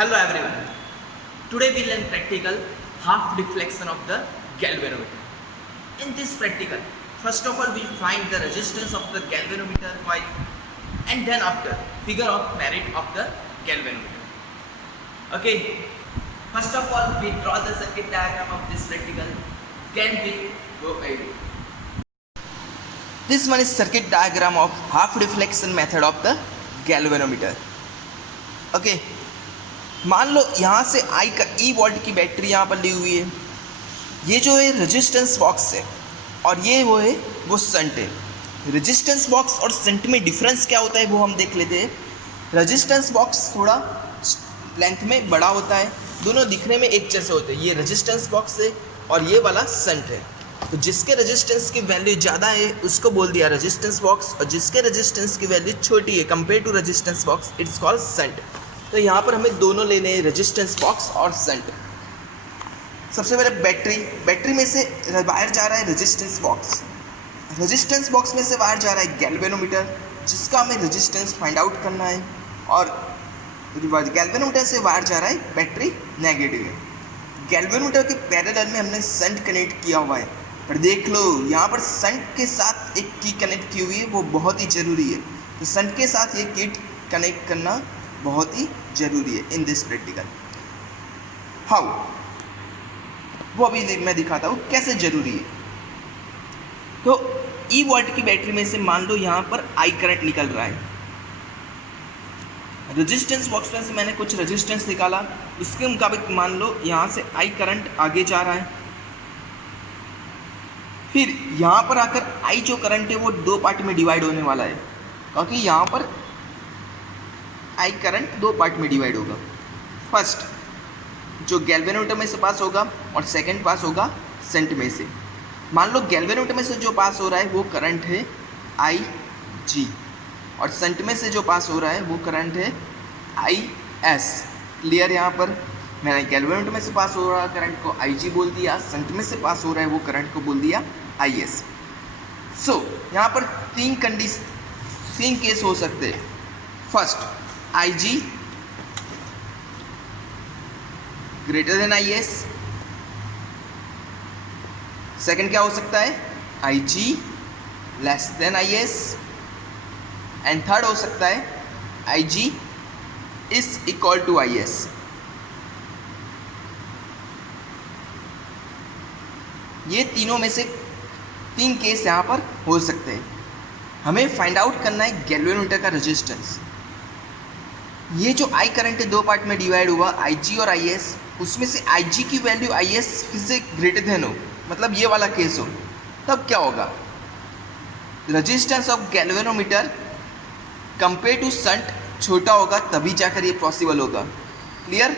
Hello everyone. Today we learn practical half deflection of the galvanometer. In this practical, first of all we find the resistance of the galvanometer coil and then after figure out merit of the galvanometer. Okay. First of all we draw the circuit diagram of this practical. Can we go ahead? This one is circuit diagram of half deflection method of the galvanometer. Okay. मान लो यहाँ से आई का ई volt की battery यहाँ पर ली हुई है, ये जो है रेजिस्टेंस बॉक्स है और ये वो शंट है। रेजिस्टेंस बॉक्स और शंट में डिफरेंस क्या होता है वो हम देख लेते हैं। रेजिस्टेंस बॉक्स थोड़ा लेंथ में बड़ा होता है, दोनों दिखने में एक जैसे होते हैं। ये रेजिस्टेंस बॉक्स है और ये वाला शंट है। तो जिसके रेजिस्टेंस की वैल्यू ज़्यादा है उसको बोल दिया रेजिस्टेंस बॉक्स, और जिसके रेजिस्टेंस की वैल्यू छोटी है compare to resistance box it's called shunt. तो यहाँ पर हमें दोनों लेने हैं, रेजिस्टेंस बॉक्स और शंट। सबसे पहले बैटरी में से वायर जा रहा है रेजिस्टेंस बॉक्स, रेजिस्टेंस बॉक्स में से वायर जा रहा है गैल्वेनोमीटर जिसका हमें रेजिस्टेंस फाइंड आउट करना है, और गैल्वेनोमीटर से वायर जा रहा है बैटरी नेगेटिव है। गैल्वेनोमीटर के पैरेलल में हमने शंट कनेक्ट किया हुआ है, पर देख लो यहाँ पर शंट के साथ एक की कनेक्ट की हुई है, वो बहुत ही ज़रूरी है। तो शंट के साथ ये किट कनेक्ट करना बहुत ही ज़रूरी है इन दिस प्रैक्टिकल। हाउ, वो अभी मैं दिखाता हूँ कैसे ज़रूरी है। तो ई वोल्ट की बैटरी में से मान लो यहाँ पर आई करंट निकल रहा है। रेजिस्टेंस बॉक्स में से मैंने कुछ रेजिस्टेंस निकाला, उसके मुताबिक मान लो यहाँ से आई करंट आगे जा रहा है। फिर यहाँ पर आकर आई जो करंट है वो दो पार्ट में डिवाइड होने वाला है, क्योंकि यहाँ पर आई करंट दो पार्ट में डिवाइड होगा। फर्स्ट जो गैल्वेनोमीटर में से पास होगा और सेकंड पास होगा शंट में से। मान लो गैल्वेनोमीटर में से जो पास हो रहा है वो करंट है आई जी, और शंट में से जो पास हो रहा है वो करंट है आई एस। क्लियर? यहाँ पर मैंने गैल्वेनोमीटर में से पास हो रहा करंट को आई जी बोल दिया, शंट में से पास हो रहा है वो करंट को बोल दिया आई एस। सो यहाँ पर तीन केस हो सकते हैं। First I G greater than I S, second क्या हो सकता है I G less than I S, and third हो सकता है I G is equal to I S. ये तीनों में से तीन केस यहाँ पर हो सकते हैं। हमें फाइंड आउट करना है गैल्वेनोमीटर का रेजिस्टेंस। ये जो आई करंट है दो पार्ट में डिवाइड हुआ आई जी और आई एस, उसमें से आई जी की वैल्यू आई एस से ग्रेटर देन हो, मतलब ये वाला केस हो, तब क्या होगा resistance of galvanometer compare to shunt छोटा होगा, तभी जाकर ये पॉसिबल होगा। क्लियर?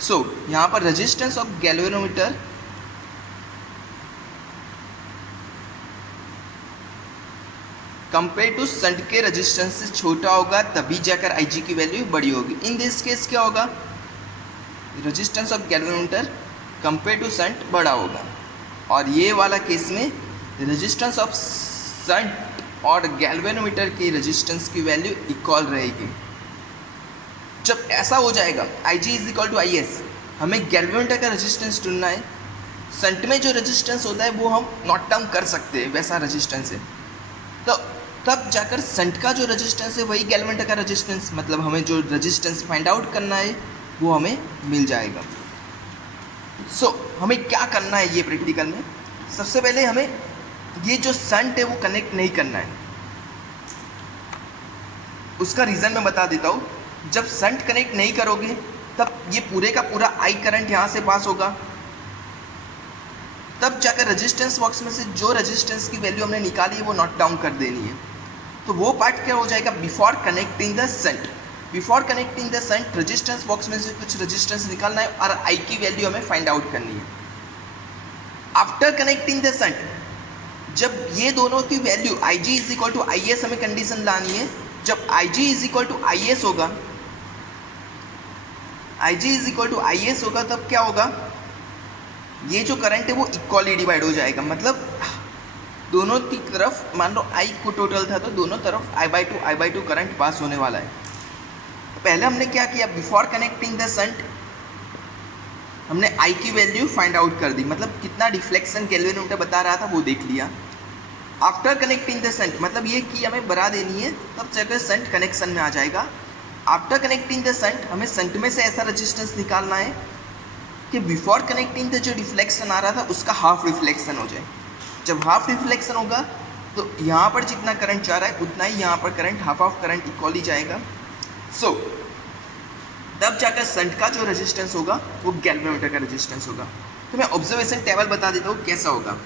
सो यहाँ पर resistance of galvanometer compare to shunt के रेजिस्टेंस से छोटा होगा, तभी जाकर आई जी की वैल्यू बड़ी होगी। इन दिस केस क्या होगा resistance of galvanometer compare to shunt बड़ा होगा, और ये वाला केस में रेजिस्टेंस ऑफ शंट और गैल्वेनोमीटर की रेजिस्टेंस की वैल्यू इक्वल रहेगी। जब ऐसा हो जाएगा I G is equal to I S, हमें गैल्वेनोमीटर का रेजिस्टेंस ढूंढना है। शंट में जो रेजिस्टेंस होता है वो हम नोट डाउन कर सकते हैं, वैसा रेजिस्टेंस है। तो तब जाकर शंट का जो रेजिस्टेंस है वही गैल्वेनोमीटर का रेजिस्टेंस, मतलब हमें जो रेजिस्टेंस फाइंड आउट करना है वो हमें मिल जाएगा। सो हमें क्या करना है ये प्रैक्टिकल में, सबसे पहले हमें ये जो शंट है वो कनेक्ट नहीं करना है। उसका रीज़न मैं बता देता हूँ। जब शंट कनेक्ट नहीं करोगे तब ये पूरे का पूरा आई करंट यहाँ से पास होगा, तब जाकर रेजिस्टेंस बॉक्स में से जो रेजिस्टेंस की वैल्यू हमने निकाली है वो नोट डाउन कर देनी है। तो वो पार्ट क्या हो जाएगा before connecting the shunt. Before connecting the shunt resistance box में से कुछ रेजिस्टेंस निकालना है और आई की वैल्यू हमें फाइंड आउट करनी है। आफ्टर कनेक्टिंग द शंट, जब ये दोनों की value I G is equal to I S हमें कंडीशन लानी है। जब I G is equal to I S होगा, I G is equal to I S होगा, तब क्या होगा ये जो करंट है वो इक्वली डिवाइड हो जाएगा, मतलब दोनों की तरफ मान लो आई को टोटल था तो दोनों तरफ I/2 करंट पास होने वाला है। पहले हमने क्या किया, बिफोर कनेक्टिंग द शंट हमने आई की वैल्यू फाइंड आउट कर दी, मतलब कितना डिफ्लेक्शन कैल्विनोमीटर बता रहा था वो देख लिया। आफ्टर कनेक्टिंग द शंट मतलब ये की हमें बढ़ा देनी है, तब जाकर शंट कनेक्शन में आ जाएगा। आफ्टर कनेक्टिंग द शंट हमें शंट में से ऐसा रेजिस्टेंस निकालना है कि बिफोर कनेक्टिंग द जो डिफ्लेक्शन आ रहा था उसका हाफ रिफ्लेक्शन हो जाए। जब हाफ रिफ्लेक्शन होगा तो यहाँ पर जितना करंट जा रहा है उतना ही यहाँ पर current, half of current equally जाएगा। सो तब जाकर शंट का जो रेजिस्टेंस होगा वो गैल्वेनोमीटर का रेजिस्टेंस होगा। तो मैं ऑब्जर्वेशन टेबल बता देता हूँ कैसा होगा।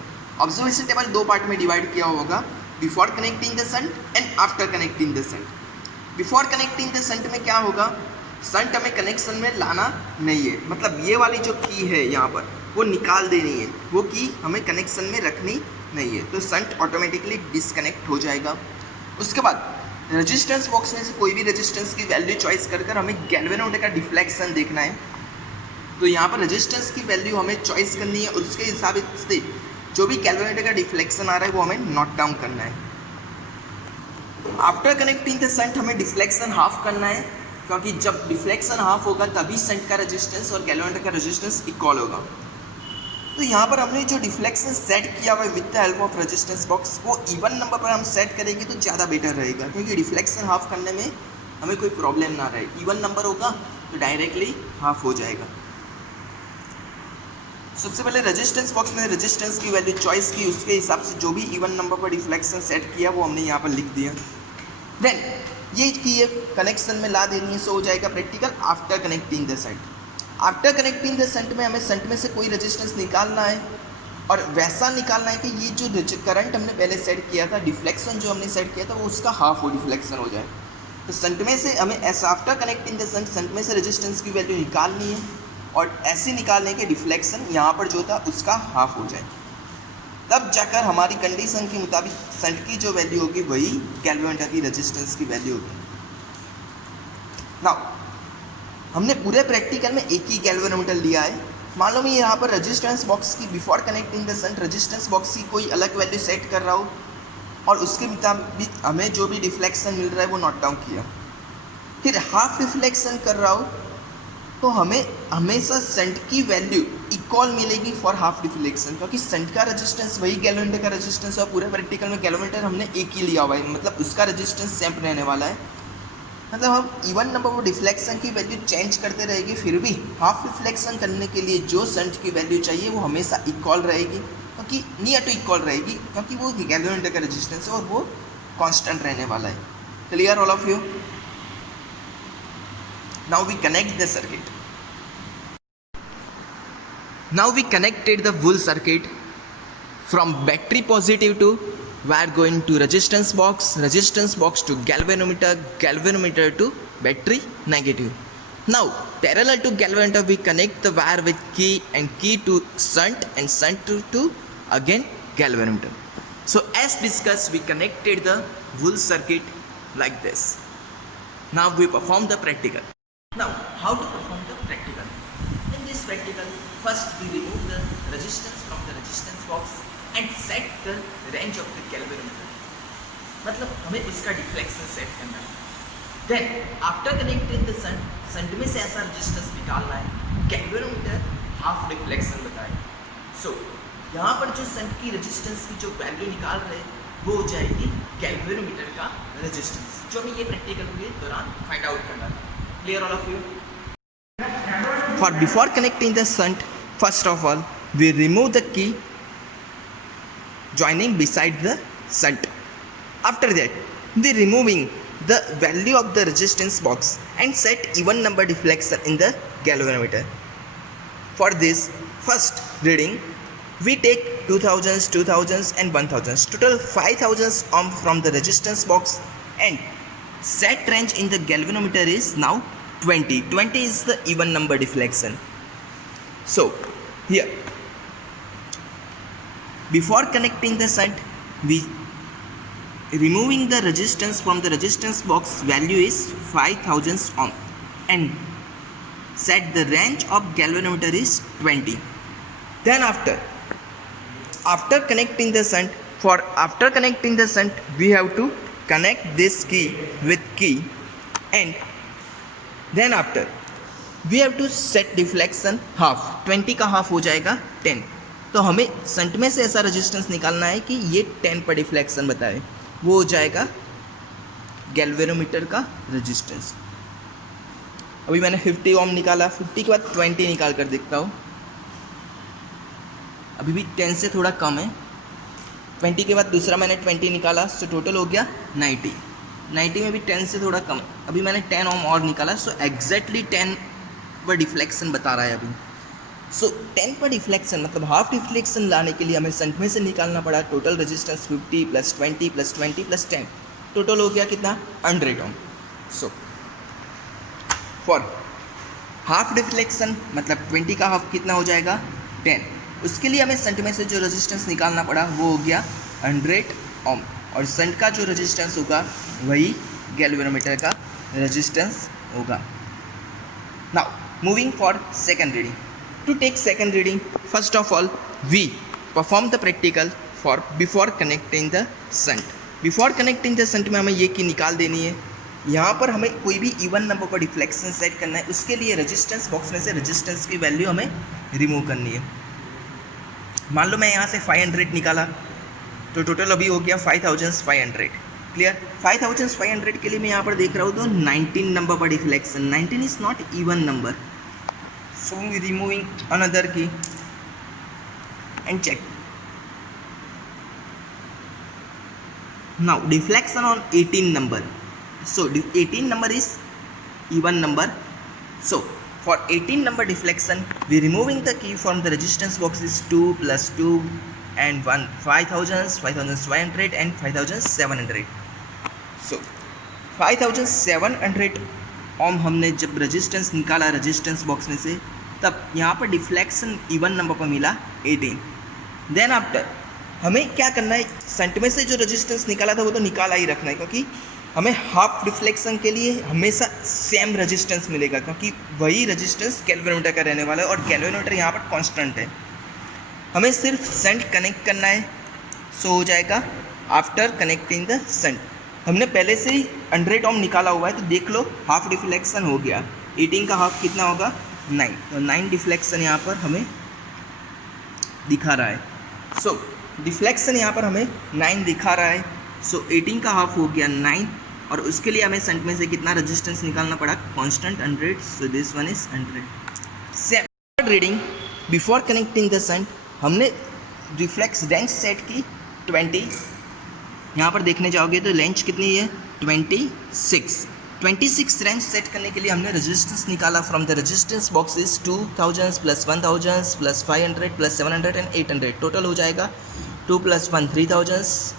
ऑब्जर्वेशन टेबल दो पार्ट में डिवाइड किया होगा, before connecting the shunt and after connecting the shunt. Before connecting the shunt में क्या होगा, शंट हमें कनेक्शन में लाना नहीं है, मतलब ये वाली जो की है यहाँ पर वो निकाल देनी है, वो की हमें कनेक्शन में रखनी नहीं है, तो शंट ऑटोमेटिकली डिस्कनेक्ट हो जाएगा। उसके बाद रेजिस्टेंस बॉक्स में से कोई भी रेजिस्टेंस की वैल्यू चॉइस कर हमें गैल्वेनोमीटर का डिफ्लेक्शन देखना है। तो यहाँ पर रेजिस्टेंस की वैल्यू हमें चॉइस करनी है और उसके हिसाब से जो भी गैल्वेनोमीटर का डिफ्लेक्शन आ रहा है वो हमें नोट डाउन करना है। आफ्टर कनेक्टिंग द शंट हमें डिफ्लेक्शन हाफ करना है, क्योंकि जब डिफ्लेक्शन हाफ होगा तभी शंट का रेजिस्टेंस और गैल्वेनोमीटर का रेजिस्टेंस इक्वल होगा। तो यहाँ पर हमने जो डिफ्लेक्शन सेट किया हुआ है with the help of resistance box वो इवन नंबर पर हम सेट करेंगे तो ज़्यादा बेटर रहेगा, क्योंकि डिफ्लेक्शन हाफ करने में हमें कोई प्रॉब्लम ना रहे। इवन नंबर होगा तो डायरेक्टली हाफ हो जाएगा। सबसे पहले रेजिस्टेंस बॉक्स में रेजिस्टेंस की वैल्यू चॉइस की, उसके हिसाब से जो भी इवन नंबर पर डिफ्लेक्शन सेट किया वो हमने यहाँ पर लिख दिया। देन ये की कनेक्शन में ला देनी है, सो हो जाएगा practical after connecting the shunt. After connecting the shunt में हमें शंट में से कोई रेजिस्टेंस निकालना है और वैसा निकालना है कि ये जो करंट हमने पहले सेट किया था, डिफ्लेक्शन जो हमने सेट किया था वो उसका हाफ वो डिफ्लेक्शन हो जाए। तो शंट में से हमें ऐसा after connecting the shunt shunt में से रेजिस्टेंस की वैल्यू निकालनी है और ऐसे निकालने के डिफ्लेक्शन यहाँ पर जो था उसका हाफ हो जाए, तब जाकर हमारी कंडीशन के मुताबिक शंट की जो वैल्यू होगी वही गैल्वेनोमीटर की रेजिस्टेंस की वैल्यू होगी। नाउ हमने पूरे प्रैक्टिकल में एक ही गैल्वेनोमीटर लिया है। मान लो मैं यहाँ पर रेजिस्टेंस बॉक्स की before connecting the shunt resistance box की कोई अलग वैल्यू सेट कर रहा हो और उसके मुताबिक हमें जो भी डिफ्लेक्शन मिल रहा है वो नोट डाउन किया, फिर हाफ रिफ्लेक्शन कर रहा हो तो हमें हमेशा शंट की वैल्यू इक्वल मिलेगी फॉर हाफ डिफ्लेक्शन, क्योंकि शंट का रेजिस्टेंस वही गैल्वेनोमीटर का रेजिस्टेंस है। पूरे प्रैक्टिकल में गैल्वेनोमीटर हमने एक ही लिया हुआ है, मतलब उसका रेजिस्टेंस सेम रहने वाला है। मतलब हम इवन नंबर ऑफ डिफ्लेक्शन की वैल्यू चेंज करते रहेंगे, फिर भी हाफ रिफ्लेक्शन करने के लिए जो शंट की वैल्यू चाहिए वो हमेशा इक्वल रहेगी, क्योंकि नियर टू इक्वल रहेगी, क्योंकि वो गैल्वेनोमीटर का रेजिस्टेंस है और वो कांस्टेंट रहने वाला है। Clear all of you? Now we connect the circuit. Now we connected the full circuit from battery positive to wire going to resistance box to galvanometer to battery negative. Now parallel to galvanometer we connect the wire with key and key to shunt and shunt to again galvanometer. So as discussed we connected the full circuit like this. Now we perform the practical. Now, how to perform the practical? In this practical, first we remove the resistance from the resistance box and set the range of the galvanometer. मतलब हमें उसका deflection set करना है। Then, after connecting the shunt में से ऐसा resistance निकालना है, गैल्वेनोमीटर हाफ डिफ्लेक्शन बताए। So, यहाँ पर जो शंट की रेजिस्टेंस की जो वैल्यू निकाल रहे हैं वो हो जाएगी गैल्वेनोमीटर का रेजिस्टेंस, जो हमें ये प्रैक्टिकल के दौरान फाइंड आउट करना था। Clear all of you? For before connecting the shunt, first of all we remove the key joining beside the shunt. After that we removing the value of the resistance box and set even number deflection in the galvanometer. For this first reading we take 2000s, 2000s and 1000s, total 5000 ohm from the resistance box, and set range in the galvanometer is now 20. 20 is the even number deflection. So here before connecting the shunt we removing the resistance from the resistance box, value is 5000 ohm and set the range of galvanometer is 20. Then after connecting the shunt, after connecting the shunt we have to connect this key with key and then after we have to set deflection half, 20 का half हो जाएगा 10। तो हमें shunt में से ऐसा resistance निकालना है कि ये 10 पर डिफ्लेक्शन बताए, वो हो जाएगा गैल्वेनोमीटर का रेजिस्टेंस। अभी मैंने 50 ओम निकाला, 50 के बाद 20 निकाल कर देखता हूँ, अभी भी 10 से थोड़ा कम है। 20 के बाद दूसरा मैंने 20 निकाला, सो टोटल हो गया 90। 90 में भी 10 से थोड़ा कम, अभी मैंने 10 ओम और निकाला, सो एग्जैक्टली 10 पर डिफ्लेक्शन बता रहा है अभी। सो 10 पर डिफ्लेक्शन मतलब हाफ डिफ्लेक्शन लाने के लिए हमें संट में से निकालना पड़ा टोटल रेजिस्टेंस 50 + 20 + 20 + 10, टोटल हो गया कितना 100 ओम। सो फॉर हाफ डिफ्लेक्शन मतलब 20 का हाफ कितना हो जाएगा 10, उसके लिए हमें संट में से जो रेजिस्टेंस निकालना पड़ा वो हो गया 100 ओम, और संट का जो रेजिस्टेंस होगा वही गैल्वेनोमीटर का रेजिस्टेंस होगा। Now moving for second reading. To take second reading, first of all, we perform the practical for before connecting the shunt. Before connecting the shunt में हमें ये की निकाल देनी है। यहाँ पर हमें कोई भी इवन नंबर पर डिफ्लेक्शन सेट करना है, उसके लिए रेजिस्टेंस बॉक्स में से रेजिस्टेंस की वैल्यू हमें रिमूव करनी है। मान लो मैं यहाँ से 500 निकाला, तो टोटल अभी हो गया 5500। क्लियर? 5500 के लिए मैं यहाँ पर देख रहा हूँ तो 19 नंबर पर deflection, 19 is not even number, so we removing another key and check. Now deflection on 18 number, so 18 number is even number, so for 18 number deflection we removing the key from the resistance box is 2 + 2 and 1, 5000, 5500 and 5700। so 5700 ओम हमने जब resistance निकाला resistance box में से, तब यहाँ पर deflection even number पर मिला 18। देन आफ्टर हमें क्या करना है, संट में से जो रेजिस्टेंस निकाला था वो तो निकाला ही रखना है, क्योंकि हमें हाफ डिफ्लेक्शन के लिए हमेशा सेम रेजिस्टेंस मिलेगा, क्योंकि वही रेजिस्टेंस गैल्वेनोमीटर का रहने वाला है और गैल्वेनोमीटर यहाँ पर कांस्टेंट है। हमें सिर्फ संट कनेक्ट करना है, सो हो जाएगा आफ्टर कनेक्टिंग द संट। हमने पहले से ही 100 ओम निकाला हुआ है, तो देख लो हाफ डिफ्लेक्शन हो गया, 18 का हाफ कितना होगा 9, तो 9 डिफ्लेक्शन यहाँ पर हमें दिखा रहा है। सो डिफ्लेक्शन यहाँ पर हमें 9 दिखा रहा है, सो 18 का हाफ हो गया 9, और उसके लिए हमें संट में से कितना रेजिस्टेंस निकालना पड़ा constant 100, so this one is 100। Second reading before connecting the shunt, हमने रिफ्लेक्स रेंज सेट की 20, यहाँ पर देखने जाओगे तो रेंज कितनी है 26 रेंज सेट करने के लिए हमने रेजिस्टेंस निकाला from the resistance box is 2000 + 1000 + 500 + 700 and 800, total हो जाएगा 2 + 1 3000,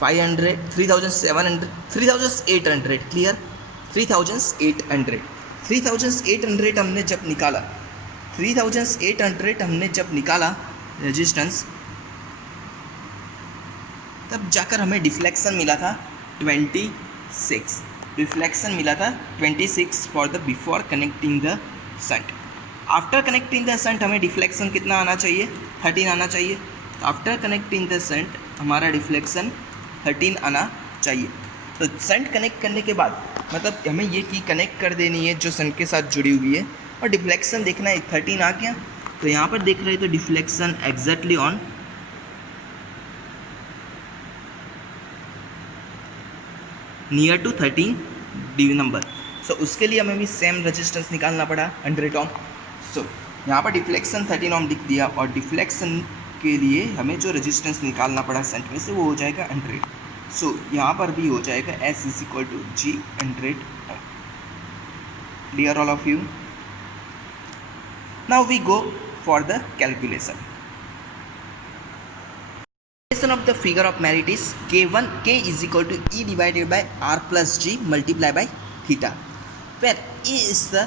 500 3700 3800। क्लियर? 3800 हमने जब निकाला, 3800 हमने जब निकाला रेजिस्टेंस, तब जाकर हमें डिफ्लेक्शन मिला था 26, डिफ्लेक्शन मिला था 26 for the before connecting the shunt. After connecting the shunt हमें डिफ्लेक्शन कितना आना चाहिए 13 आना चाहिए, तो आफ्टर कनेक्टिंग द संट हमारा डिफ्लेक्शन 13 आना चाहिए। तो संट कनेक्ट करने के बाद मतलब हमें ये की कनेक्ट कर देनी है जो संट के साथ जुड़ी हुई है, और डिफ्लेक्शन देखना है 13 आ गया, तो यहाँ पर देख रहे हो तो deflection exactly on near to 13 the number. So उसके लिए हमें भी सेम रेजिस्टेंस निकालना पड़ा 100 ओम। सो यहाँ पर डिफ्लेक्शन 13 ओम लिख दिया, और डिफ्लेक्शन के लिए हमें जो रेजिस्टेंस निकालना पड़ा सेंट में से वो हो जाएगा 100। सो यहाँ पर भी हो जाएगा S = G 100 ohm. Clear all of you? Now we go for the calculation. Of the figure of merit is K1, K is equal to E divided by R plus G multiplied by theta, where E is the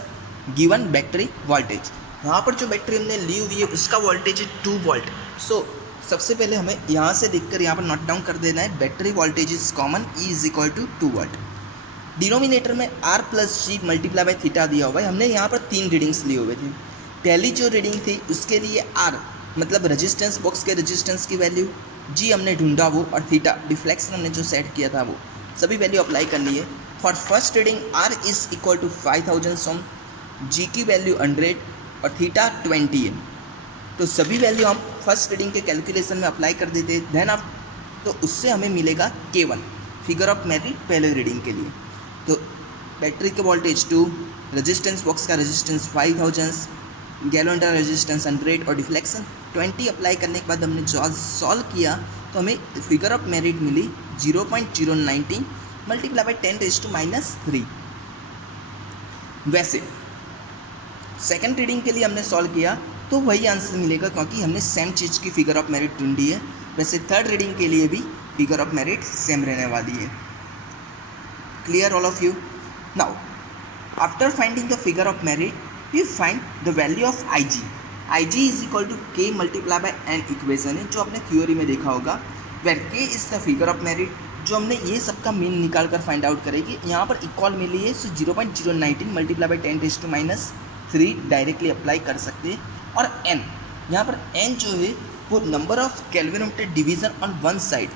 given battery voltage। यहाँ पर जो battery हमने ली हुई है उसका voltage है 2 volt. सो सबसे पहले हमें यहाँ से देखकर यहाँ पर नोट डाउन कर देना है, battery voltage is common, E is equal to 2 volt. Denominator में R plus G multiplied by theta दिया हुआ है। हमने यहाँ पर 3 रीडिंग्स लिए हुए थे। पहली जो रीडिंग थी उसके लिए R मतलब रेजिस्टेंस बॉक्स के रेजिस्टेंस की वैल्यू, जी हमने ढूंढा वो, और थीटा डिफ्लेक्शन हमने जो सेट किया था वो, सभी वैल्यू अप्लाई करनी है। For first reading R is equal to 5000 ohm, G की वैल्यू 100 और थीटा 20 है। तो सभी वैल्यू हम फर्स्ट रीडिंग के कैलकुलेशन में अप्लाई कर देते हैं, देन आप तो उससे हमें मिलेगा K1 फिगर ऑफ मेरिट पहले रीडिंग के लिए। तो बैटरी के वोल्टेज 2, रेजिस्टेंस बॉक्स का रेजिस्टेंस 5000, गैलोमीटर रेजिस्टेंस 100 और डिफ्लेक्शन 20 अप्लाई करने के बाद हमने जो सॉल्व किया तो हमें फिगर ऑफ मेरिट मिली 0.019 मल्टीप्लाई बाई 10⁻³ वैसे सेकंड रीडिंग के लिए हमने सॉल्व किया तो वही आंसर मिलेगा क्योंकि हमने सेम चीज़ की फिगर ऑफ मेरिट ढूंढी है। वैसे थर्ड रीडिंग के लिए भी फिगर ऑफ मेरिट सेम रहने वाली है। Clear all of you? Now after finding the figure of merit we find the value of IG। IG is equal to K multiply by N equation है जो आपने theory में देखा होगा, where K is the figure of merit जो हमने ये सबका मीन निकाल कर फाइंड आउट करेंगे। यहाँ पर इक्वल मिली है सो 0.019 मल्टीप्लाई बाई 10⁻³ डायरेक्टली अप्लाई कर सकते हैं। और N, यहाँ पर N जो है वो number of galvanometer division on one side,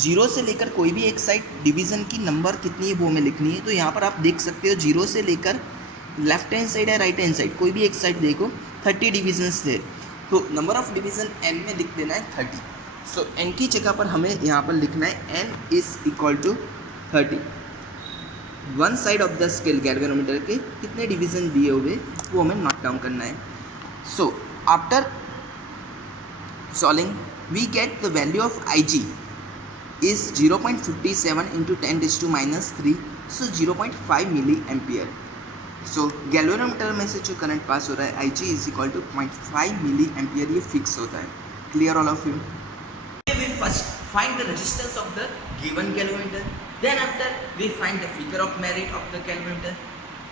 zero से लेकर कोई भी एक साइड डिवीज़न की नंबर कितनी है वो हमें लिखनी है। तो यहाँ पर आप देख सकते हो जीरो से लेकर लेफ्ट हैंड साइड या राइट हैंड साइड कोई भी एक साइड देखो 30 डिवीजन्स थे, तो नंबर ऑफ डिवीज़न N में लिख देना है 30। सो N की जगह पर हमें यहाँ पर लिखना है N is equal to 30। One side of the scale galvanometer के कितने डिवीज़न दिए हुए वो हमें नोट डाउन करना है। So after solving we get the value of IG is 0.57 into 10⁻³, so 0.5 milliampere. So galvanometer में से जो करंट पास हो रहा है IG is equal to 0.5 milliampere, ये फिक्स होता है। Clear all of you? We first find the resistance of the given galvanometer, then after we find the figure of merit of the galvanometer,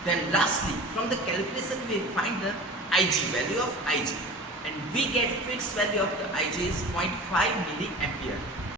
then lastly from the calculation we find the IG, value of IG, and we get fixed value of the IG is 0.5 milli ampere.